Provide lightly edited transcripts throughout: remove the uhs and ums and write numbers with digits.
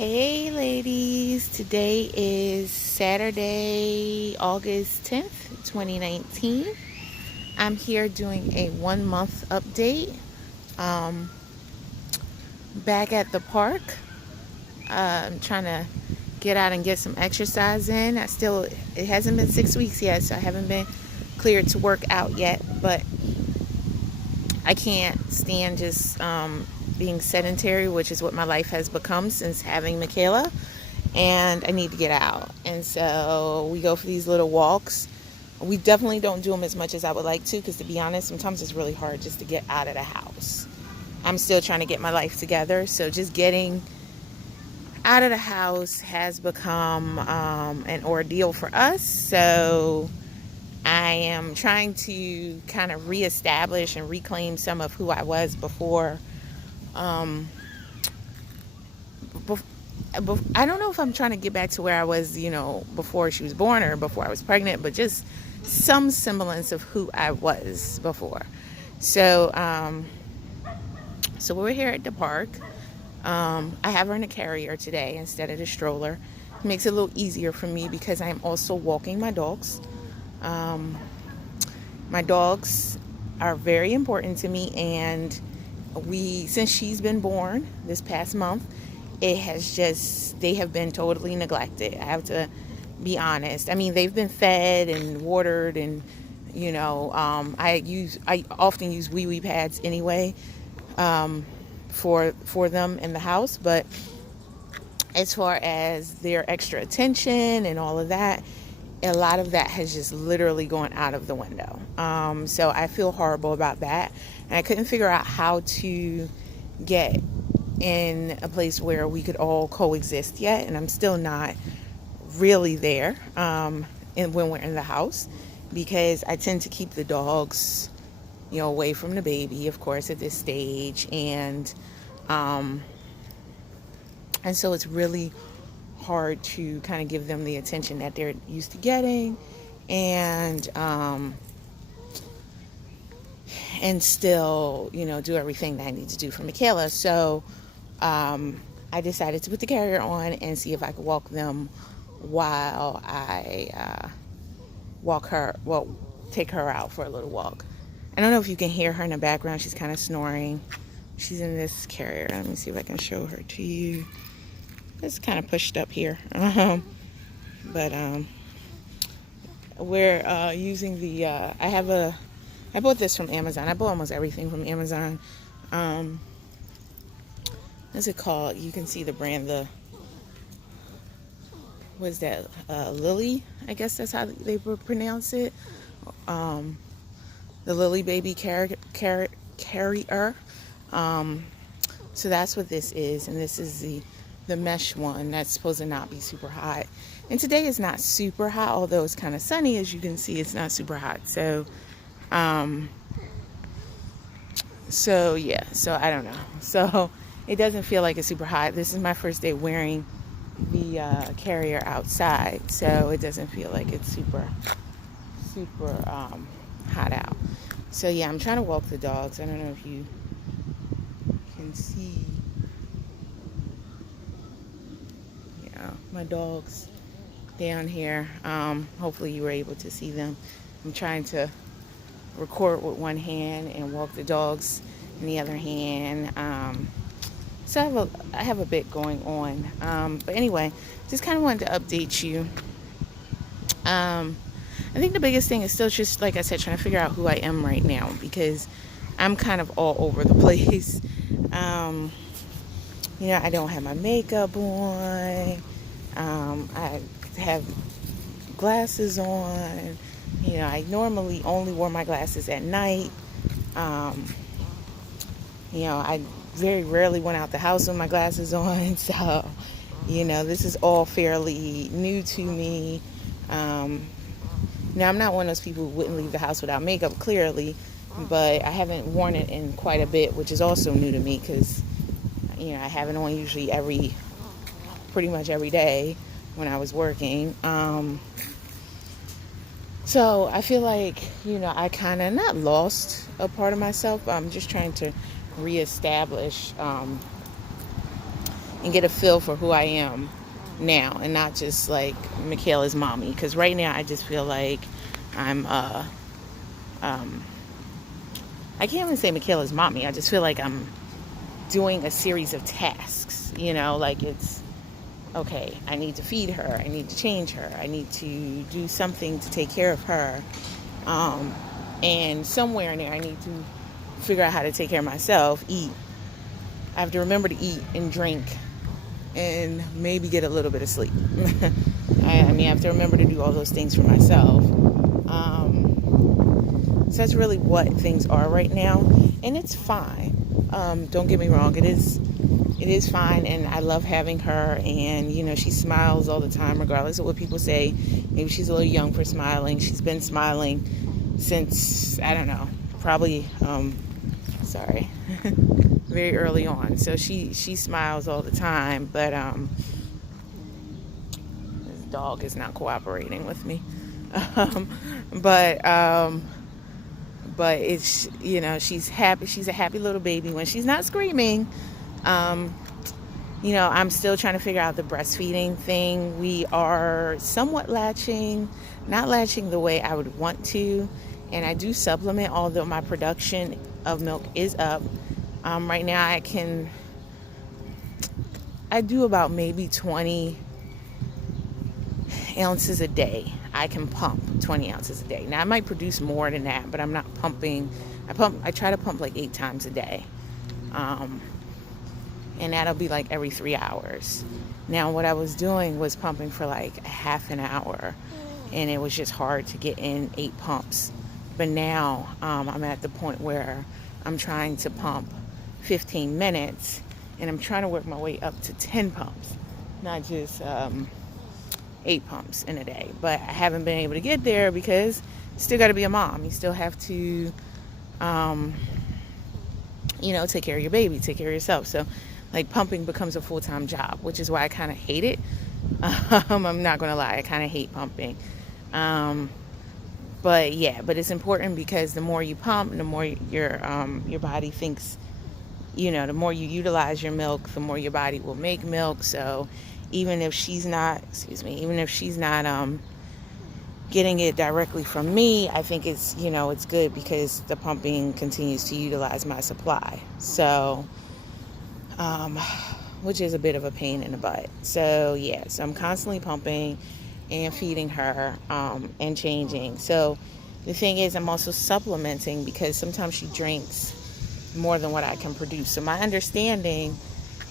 Hey ladies, today is Saturday, August 10th, 2019. I'm here doing a 1 month update. Um, Back at the park. I'm trying to get out and get some exercise in. It hasn't been 6 weeks yet, so I haven't been cleared to work out yet, but I can't stand just being sedentary, which is what my life has become since having Michaela. And I need to get out. And so we go for these little walks. We definitely don't do them as much as I would like to, because to be honest, sometimes it's really hard just to get out of the house. I'm still trying to get my life together. So just getting out of the house has become an ordeal for us. So I am trying to kind of reestablish and reclaim some of who I was before. Um, I don't know if I'm trying to get back to where I was, before she was born or before I was pregnant, but just some semblance of who I was before. So, so we're here at the park. I have her in a carrier today instead of the stroller. It makes it a little easier for me because I'm also walking my dogs. My dogs are very important to me, and since she's been born this past month, they have been totally neglected. I have to be honest. I mean, they've been fed and watered, and I often use wee wee pads anyway, for them in the house. But as far as their extra attention and all of that, a lot of that has just literally gone out of the window. So I feel horrible about that, and I couldn't figure out how to get in a place where we could all coexist yet, and I'm still not really there when we're in the house, because I tend to keep the dogs away from the baby, of course, at this stage, and so it's really hard to kind of give them the attention that they're used to getting, and still do everything that I need to do for Michaela. So I decided to put the carrier on and see if I could walk them while I take her out for a little walk. I don't know if you can hear her in the background. She's kind of snoring. She's in this carrier. Let me see if I can show her to you. It's kind of pushed up here. But we're using the, I bought this from Amazon. I bought almost everything from Amazon. What's it called? You can see the brand, what is that? Lily, I guess that's how they would pronounce it. The Lily Baby Carrier. So that's what this is, and this is the mesh one that's supposed to not be super hot. And today is not super hot, although it's kind of sunny. As you can see, it's not super hot. So yeah, so I don't know. So it doesn't feel like it's super hot. This is my first day wearing the carrier outside, so it doesn't feel like it's super hot out. So yeah, I'm trying to walk the dogs. I don't know if you can see, my dogs down here. Hopefully you were able to see them. I'm trying to record with one hand and walk the dogs in the other hand. So I have a bit going on. But anyway, just kind of wanted to update you. I think the biggest thing is still just, like I said, trying to figure out who I am right now, because I'm kind of all over the place. I don't have my makeup on. I have glasses on. I normally only wear my glasses at night. I very rarely went out the house with my glasses on. So, this is all fairly new to me. Now, I'm not one of those people who wouldn't leave the house without makeup, clearly, but I haven't worn it in quite a bit, which is also new to me, because, I have it on usually pretty much every day when I was working. So I feel like, I kind of not lost a part of myself, but I'm just trying to reestablish and get a feel for who I am now, and not just like Michaela's mommy. Because right now I just feel like I'm um, I can't even say Michaela's mommy. I just feel like I'm doing a series of tasks. Like it's okay. I need to feed her. I need to change her. I need to do something to take care of her. And somewhere in there, I need to figure out how to take care of myself, eat. I have to remember to eat and drink and maybe get a little bit of sleep. I have to remember to do all those things for myself. So that's really what things are right now. And it's fine. Don't get me wrong. It is fine. And I love having her. And, she smiles all the time, regardless of what people say. Maybe she's a little young for smiling. She's been smiling since, I don't know, probably, very early on. So she smiles all the time, but this dog is not cooperating with me. But it's, she's happy. She's a happy little baby when she's not screaming. I'm still trying to figure out the breastfeeding thing. We are somewhat not latching the way I would want to. And I do supplement, although my production of milk is up. Right now I do about maybe 20 ounces a day. I can pump 20 ounces a day. Now I might produce more than that, but I'm not pumping. I try to pump like 8 times a day. And that'll be like every 3 hours. Now what I was doing was pumping for like a half an hour, and it was just hard to get in 8 pumps. But now I'm at the point where I'm trying to pump 15 minutes, and I'm trying to work my way up to 10 pumps, not just 8 pumps in a day. But I haven't been able to get there because you still got to be a mom. You still have to, take care of your baby, take care of yourself. So like pumping becomes a full-time job, which is why I kind of hate it. I'm not going to lie. I kind of hate pumping. But it's important because the more you pump, the more your body thinks, the more you utilize your milk, the more your body will make milk. So even if she's not getting it directly from me, I think it's, it's good because the pumping continues to utilize my supply. So, which is a bit of a pain in the butt. So so I'm constantly pumping and feeding her, and changing. So the thing is, I'm also supplementing because sometimes she drinks more than what I can produce. So my understanding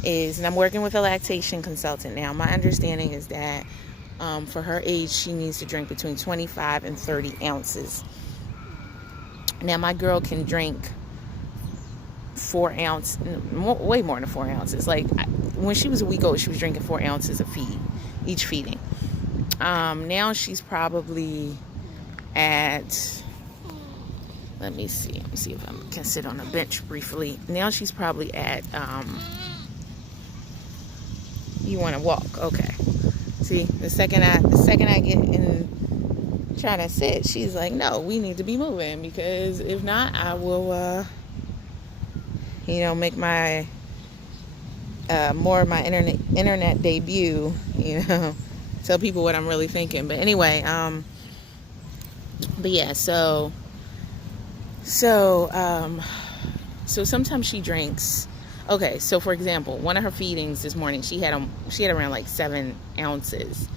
is, and I'm working with a lactation consultant now, my understanding is that for her age, she needs to drink between 25 and 30 ounces. Now my girl can drink 4 ounces, way more than 4 ounces. Like when she was a week old, she was drinking 4 ounces of feed, each feeding. Now she's probably at, let me see if I can sit on a bench briefly. Now she's probably at, you want to walk, okay. See, the second I get in trying to sit, she's like, no, we need to be moving, because if not, I will, make my, more of my internet debut, tell people what I'm really thinking. But anyway, so sometimes she drinks. Okay, so for example, one of her feedings this morning, she had around like 7 ounces,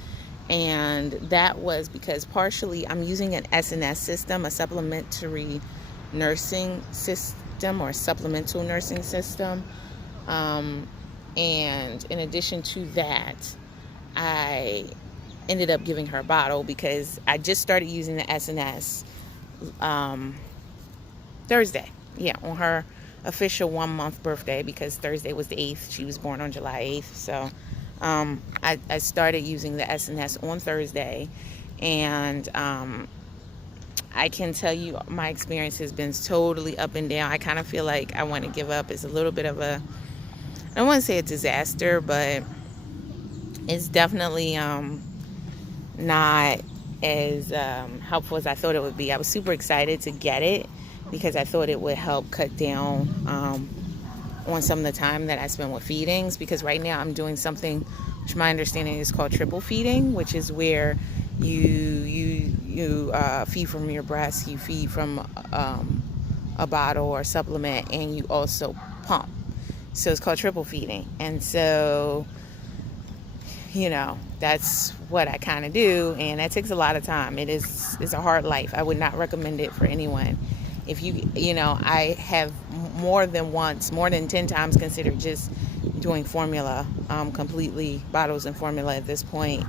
and that was because partially I'm using an SNS system, a supplementary nursing system or supplemental nursing system, and in addition to that, I ended up giving her a bottle because I just started using the SNS Thursday. Yeah, on her official 1-month birthday, because Thursday was the 8th. She was born on July 8th. So I started using the SNS on Thursday, and I can tell you my experience has been totally up and down. I kind of feel like I want to give up. It's a little bit of I don't want to say a disaster, but it's definitely not as helpful as I thought it would be. I was super excited to get it because I thought it would help cut down on some of the time that I spend with feedings, because right now I'm doing something which my understanding is called triple feeding, which is where you feed from your breast, you feed from a bottle or supplement, and you also pump. So it's called triple feeding. And so, that's what I kind of do, and that takes a lot of time. It's a hard life. I would not recommend it for anyone. If I have more than 10 times considered just doing formula, completely bottles and formula at this point.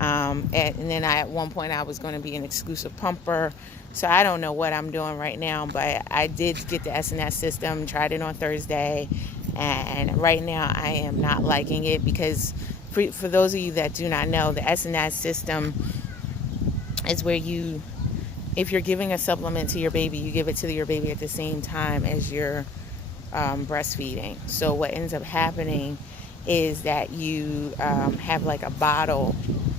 And then at one point I was going to be an exclusive pumper. So I don't know what I'm doing right now, but I did get the SNS system, tried it on Thursday, and right now I am not liking it, because for those of you that do not know, the SNS system is where if you're giving a supplement to your baby, you give it to your baby at the same time as you're breastfeeding. So what ends up happening is that you have like a bottle,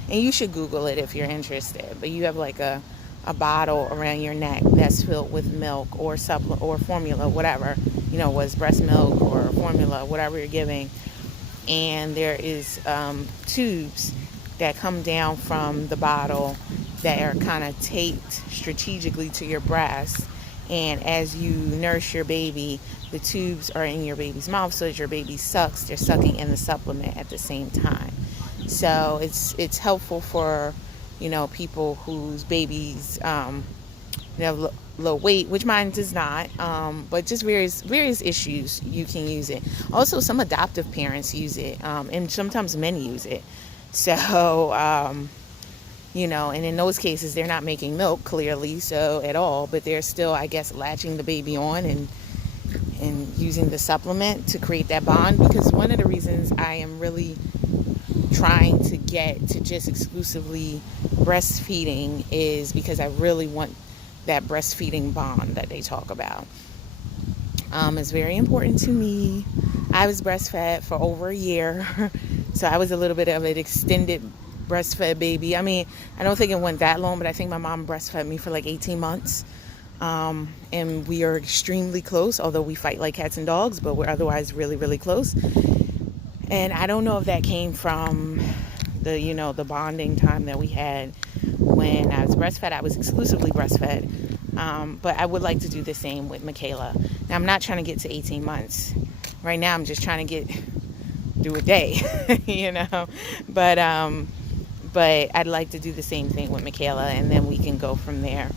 and you should Google it if you're interested, but you have like a bottle around your neck that's filled with milk or supplement or formula, whatever, was breast milk or formula, whatever you're giving. And there is tubes that come down from the bottle that are kind of taped strategically to your breast. And as you nurse your baby, the tubes are in your baby's mouth, so as your baby sucks, they're sucking in the supplement at the same time. So it's helpful for people whose babies low weight, which mine does not, but just various issues, you can use it. Also, some adoptive parents use it, and sometimes men use it. So and in those cases they're not making milk clearly so at all, but they're still, I guess, latching the baby on and using the supplement to create that bond. Because one of the reasons I am really trying to get to just exclusively breastfeeding is because I really want that breastfeeding bond that they talk about. It's very important to me. I was breastfed for over a year, so I was a little bit of an extended breastfed baby. I mean, I don't think it went that long, but I think my mom breastfed me for like 18 months. And we are extremely close, although we fight like cats and dogs, but we're otherwise really, really close. And I don't know if that came from the bonding time that we had when I was breastfed. I was exclusively breastfed. But I would like to do the same with Michaela. Now, I'm not trying to get to 18 months. Right now, I'm just trying to do a day, But I'd like to do the same thing with Michaela, and then we can go from there.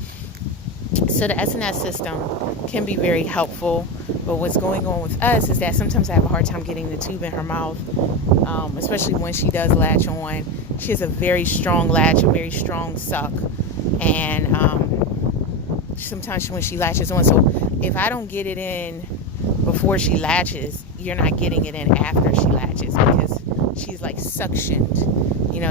So the SNS system can be very helpful, but what's going on with us is that sometimes I have a hard time getting the tube in her mouth, especially when she does latch on. She has a very strong latch, a very strong suck, and sometimes when she latches on, so if I don't get it in before she latches, you're not getting it in after she latches, because she's like suctioned.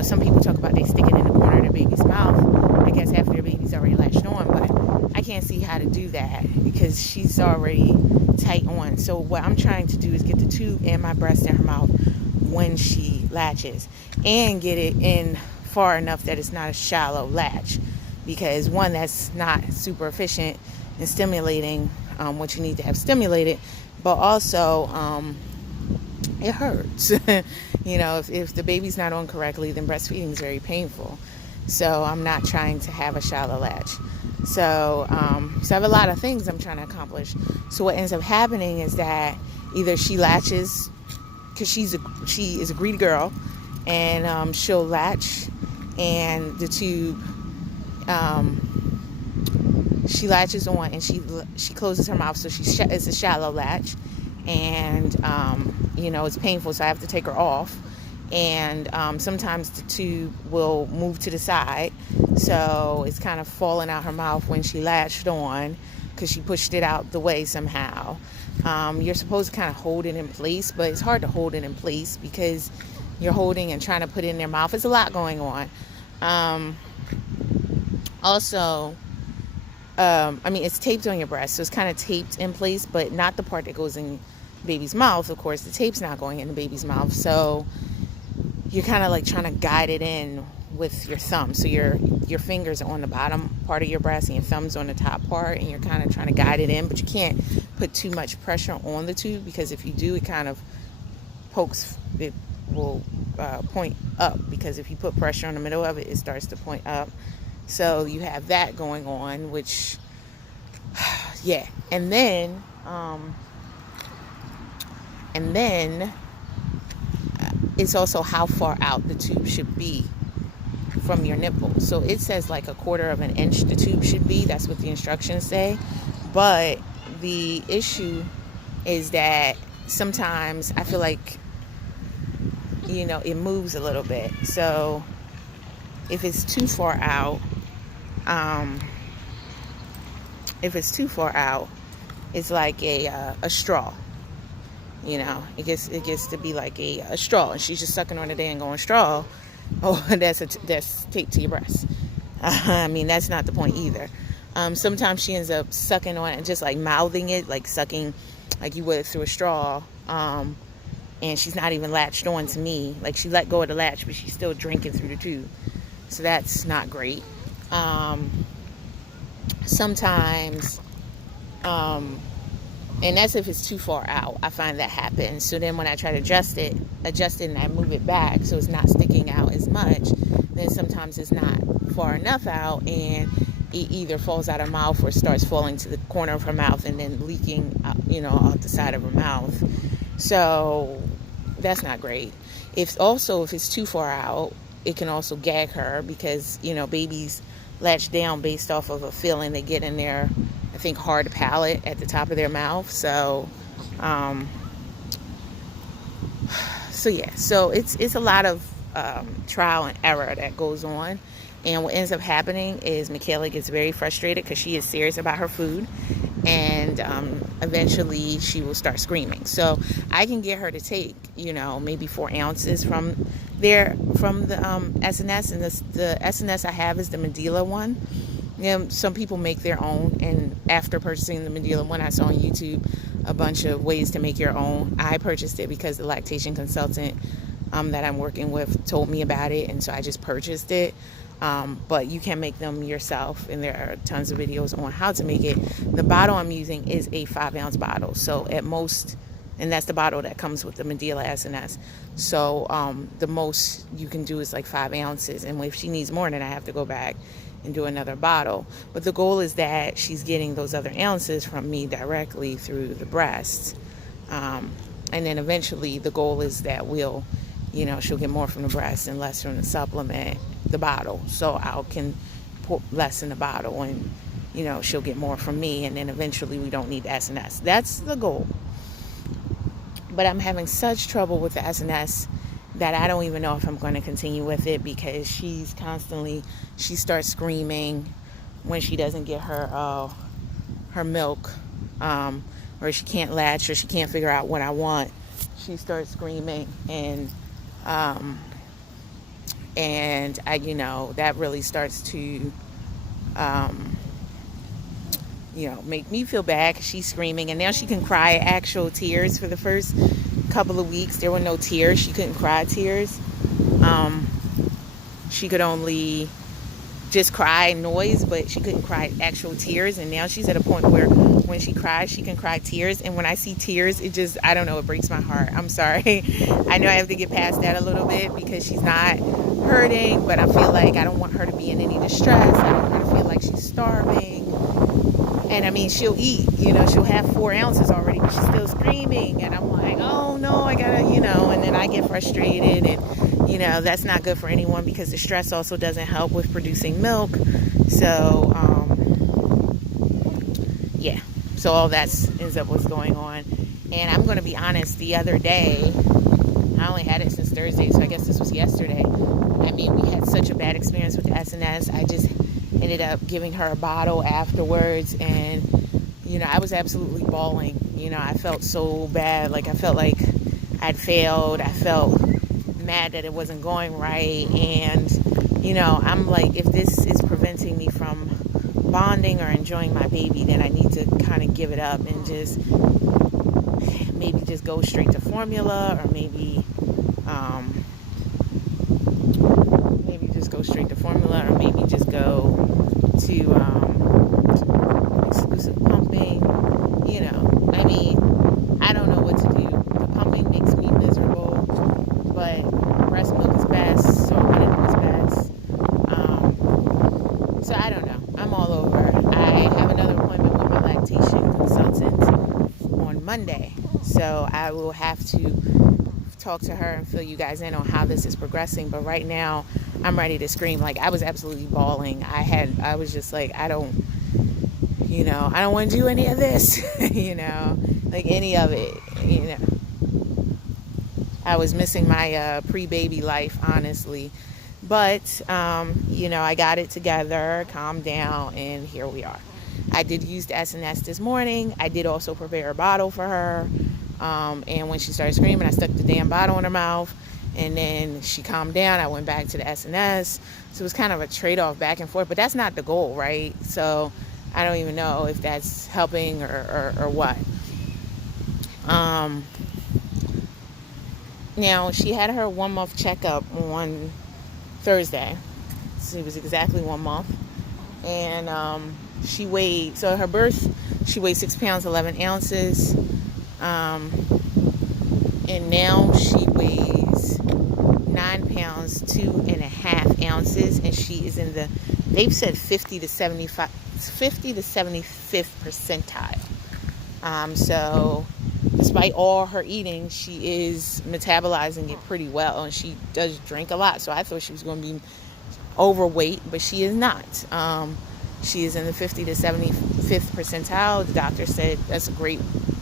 Some people talk about they stick it in the corner of their baby's mouth, I guess after their baby's already latched on, but I can't see how to do that because she's already tight on. So what I'm trying to do is get the tube in my breast in her mouth when she latches, and get it in far enough that it's not a shallow latch, because one, that's not super efficient in stimulating what you need to have stimulated, but also it hurts. If the baby's not on correctly, then breastfeeding is very painful. So I'm not trying to have a shallow latch. So I have a lot of things I'm trying to accomplish. So what ends up happening is that either she latches, because she is a greedy girl, and she'll latch, and the tube, she latches on, and she closes her mouth, so it's a shallow latch, and it's painful, so I have to take her off. And sometimes the tube will move to the side, so it's kind of falling out her mouth when she latched on, because she pushed it out the way somehow. You're supposed to kind of hold it in place, but it's hard to hold it in place because you're holding and trying to put it in their mouth. It's a lot going on. Also, it's taped on your breast, so it's kind of taped in place, but not the part that goes in baby's mouth. Of course, the tape's not going in the baby's mouth, so you're kind of like trying to guide it in with your thumb. So your fingers are on the bottom part of your breast and your thumb's on the top part, and you're kind of trying to guide it in, but you can't put too much pressure on the tube, because if you do, it kind of it will point up, because if you put pressure on the middle of it, it starts to point up. So you have that going on, which yeah. And then it's also how far out the tube should be from your nipple. So it says like 1/4 of an inch the tube should be. That's what the instructions say. But the issue is that sometimes I feel like, it moves a little bit. So if it's too far out, it's like a straw. It gets to be like a straw, and she's just sucking on the dang going straw. Oh, that's taped to your breast. I mean, that's not the point either. Sometimes she ends up sucking on it and just like mouthing it, like sucking like you would through a straw. And she's not even latched on to me. Like, she let go of the latch, but she's still drinking through the tube. So that's not great. Sometimes, and that's if it's too far out. I find that happens. So then when I try to adjust it and I move it back so it's not sticking out as much, then sometimes it's not far enough out, and it either falls out of her mouth or starts falling to the corner of her mouth and then leaking out, out the side of her mouth. So that's not great. If it's too far out, it can also gag her, because babies latch down based off of a feeling they get in their, I think, hard palate at the top of their mouth. So it's a lot of trial and error that goes on. And what ends up happening is Michaela gets very frustrated because she is serious about her food, and eventually she will start screaming. So I can get her to take, maybe 4 ounces from the SNS, and the SNS I have is the Medela one. Some people make their own, and after purchasing the Medela one, I saw on YouTube a bunch of ways to make your own. I purchased it because the lactation consultant that I'm working with told me about it, and so I just purchased it. But you can make them yourself, and there are tons of videos on how to make it. The bottle I'm using is a 5-ounce bottle, so at most, and that's the bottle that comes with the Medela SNS. So the most you can do is like 5 ounces, and if she needs more, then I have to go back and do another bottle. But the goal is that she's getting those other ounces from me directly through the breast, and then eventually the goal is that she'll get more from the breast and less from the supplement, the bottle. So I can put less in the bottle, and she'll get more from me, and then eventually we don't need the SNS. That's the goal. But I'm having such trouble with the SNS that I don't even know if I'm going to continue with it, because she starts screaming when she doesn't get her milk, or she can't latch, or she can't figure out what I want. She starts screaming, and that really starts to make me feel bad, because she's screaming, and now she can cry actual tears. For the first couple of weeks there were no tears. She couldn't cry tears. She could only just cry noise, but she couldn't cry actual tears. And now she's at a point where when she cries, she can cry tears. And when I see tears, I don't know, it breaks my heart. I'm sorry. I know I have to get past that a little bit, because she's not hurting, but I feel like I don't want her to be in any distress. I don't want her to feel like she's starving. And I mean, she'll eat, she'll have 4 ounces already, but she's still screaming. And I'm like, oh no, I gotta, and then I get frustrated, and that's not good for anyone, because the stress also doesn't help with producing milk. So so all that ends up what's going on. And I'm going to be honest, the other day, I only had it since Thursday, so I guess this was yesterday. I mean, we had such a bad experience with the SNS. I just ended up giving her a bottle afterwards, and I was absolutely bawling. I felt so bad. Like, I felt like I'd failed. I felt mad that it wasn't going right. And I'm like, if this is preventing me from bonding or enjoying my baby, then I need to kind of give it up and maybe just go straight to formula, or maybe just go straight to formula, or maybe just go to exclusive pumping. I mean, I don't know what to do. The pumping makes me miserable, but breast milk is best, so I'm gonna do what's best. So I don't know. I'm all over. I have another appointment with my lactation consultant on Monday, so I will have to talk to her and fill you guys in on how this is progressing. But right now, I'm ready to scream. Like, I was absolutely bawling. I was just like, I don't want to do any of this, like any of it. I was missing my pre-baby life, honestly. But, I got it together, calmed down, and here we are. I did use the S&S this morning. I did also prepare a bottle for her. And when she started screaming, I stuck the damn bottle in her mouth. And then she calmed down. I went back to the S&S. So it was kind of a trade-off back and forth. But that's not the goal, right? So I don't even know if that's helping or what. Now, she had her 1 month checkup on Thursday. So it was exactly 1 month. And she weighed, so at her birth, she weighed 6 pounds, 11 ounces. And now she weighs 9 pounds, 2.5 ounces. And she is in they've said 50 to 75, 50 to 75th percentile. So despite all her eating, she is metabolizing it pretty well, and she does drink a lot. So I thought she was going to be overweight, but she is not. She is in the 50 to 75th percentile. The doctor said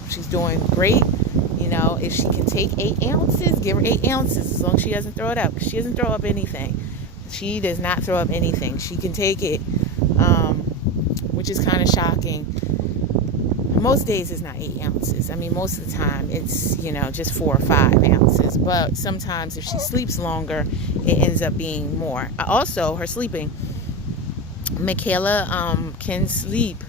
she's doing great. If she can take 8 ounces, give her 8 ounces, as long as she doesn't throw it up. Because she doesn't throw up anything. She does not throw up anything. She can take it, which is kind of shocking. Most days it's not 8 ounces. I mean, most of the time it's, just 4 or 5 ounces. But sometimes if she sleeps longer, it ends up being more. Also, her sleeping. Michaela can sleep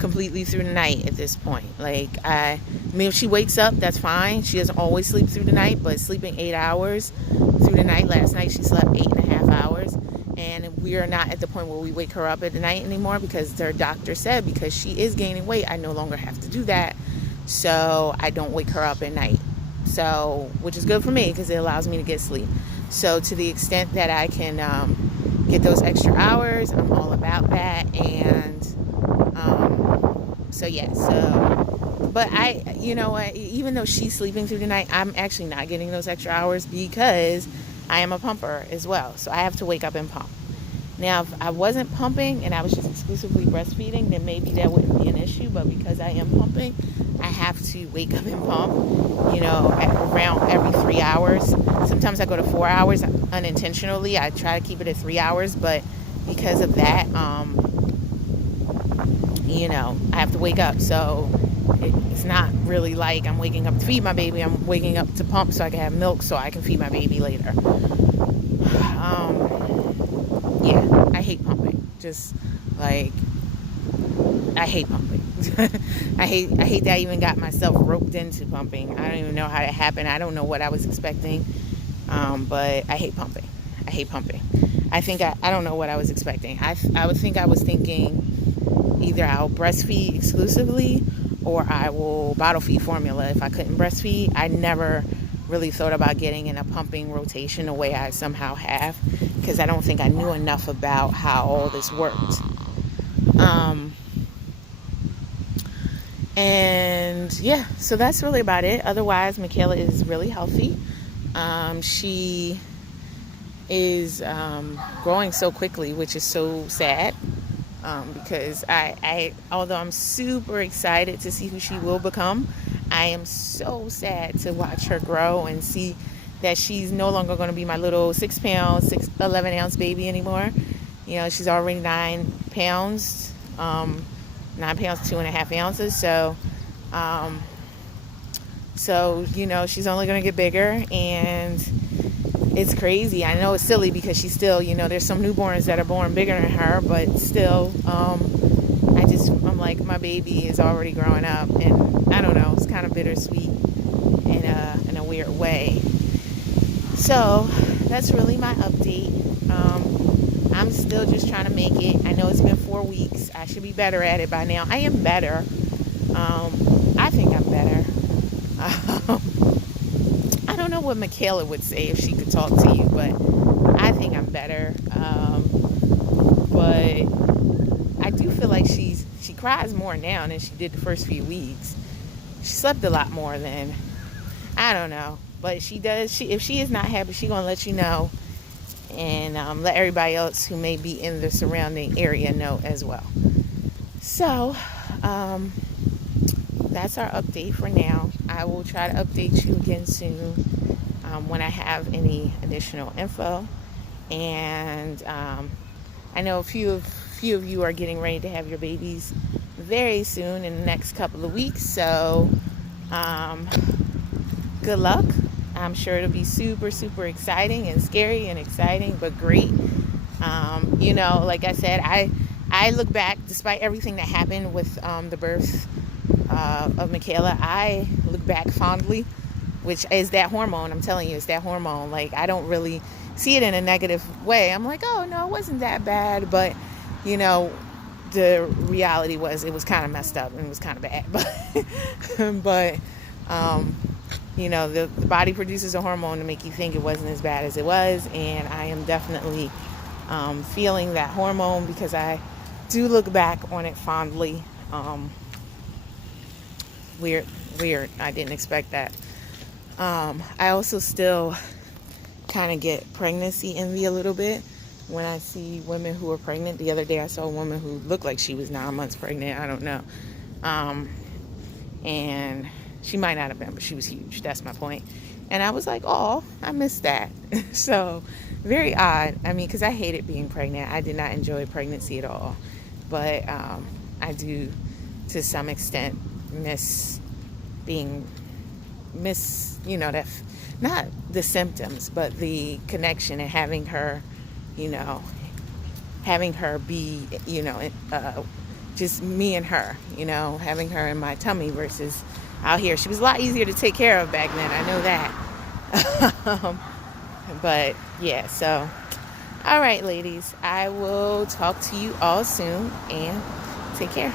completely through the night at this point. I mean, if she wakes up, that's fine. She doesn't always sleep through the night, but sleeping 8 hours through the night. Last night she slept 8.5 hours. And we are not at the point where we wake her up at the night anymore, because their doctor said because she is gaining weight, I no longer have to do that. So I don't wake her up at night. So, which is good for me because it allows me to get sleep. So to the extent that I can get those extra hours, I'm all about that. And but you know what, even though she's sleeping through the night, I'm actually not getting those extra hours because I am a pumper as well. So I have to wake up and pump. Now, if I wasn't pumping and I was just exclusively breastfeeding, then maybe that wouldn't be an issue. But because I am pumping, I have to wake up and pump, at around every 3 hours. Sometimes I go to 4 hours unintentionally. I try to keep it at 3 hours, but because of that, I have to wake up. So it's not really like I'm waking up to feed my baby. I'm waking up to pump so I can have milk so I can feed my baby later. I hate pumping. I hate pumping. I hate that I even got myself roped into pumping. I don't even know how that happened. I don't know what I was expecting. But I hate pumping. I hate pumping. I don't know what I was expecting. I would think I was thinking either I'll breastfeed exclusively or I will bottle feed formula if I couldn't breastfeed. I never really thought about getting in a pumping rotation the way I somehow have, because I don't think I knew enough about how all this worked. So that's really about it. Otherwise, Michaela is really healthy. She is growing so quickly, which is so sad. Because although I'm super excited to see who she will become, I am so sad to watch her grow and see that she's no longer going to be my little 6 pound, 11 ounce baby anymore. She's already 9 pounds, 9 pounds, 2.5 ounces. So, she's only going to get bigger, and it's crazy. I know it's silly because she's still, there's some newborns that are born bigger than her, but still, I'm like, my baby is already growing up, and I don't know, it's kind of bittersweet in a weird way. So that's really my update. I'm still just trying to make it. I know it's been 4 weeks. I should be better at it by now. I am better. I think I'm better. I don't know what Michaela would say if she could talk to you, but I think I'm better. But I do feel like she cries more now than she did the first few weeks. She slept a lot more than, I don't know, but she does. If she is not happy, she's gonna let you know, and let everybody else who may be in the surrounding area know as well. So that's our update for now. I will try to update you again soon when I have any additional info. And I know a few of you are getting ready to have your babies very soon in the next couple of weeks. So good luck. I'm sure it'll be super, super exciting and scary and exciting, but great. Like I said, I look back, despite everything that happened with the birth of Michaela, I look back fondly, which is that hormone. I'm telling you, it's that hormone. Like, I don't really see it in a negative way. I'm like, oh, no, it wasn't that bad. But, the reality was it was kind of messed up and it was kind of bad. But the body produces a hormone to make you think it wasn't as bad as it was. And I am definitely feeling that hormone because I do look back on it fondly. Weird. I didn't expect that. I also still kind of get pregnancy envy a little bit when I see women who are pregnant. The other day I saw a woman who looked like she was 9 months pregnant. I don't know. And she might not have been, but she was huge. That's my point. And I was like, oh, I missed that. So very odd. I mean, because I hated being pregnant. I did not enjoy pregnancy at all. But I do, to some extent, miss that, not the symptoms, but the connection and having her be, just me and her, having her in my tummy versus out here. She was a lot easier to take care of back then. I know that. But yeah, so all right, ladies, I will talk to you all soon and take care.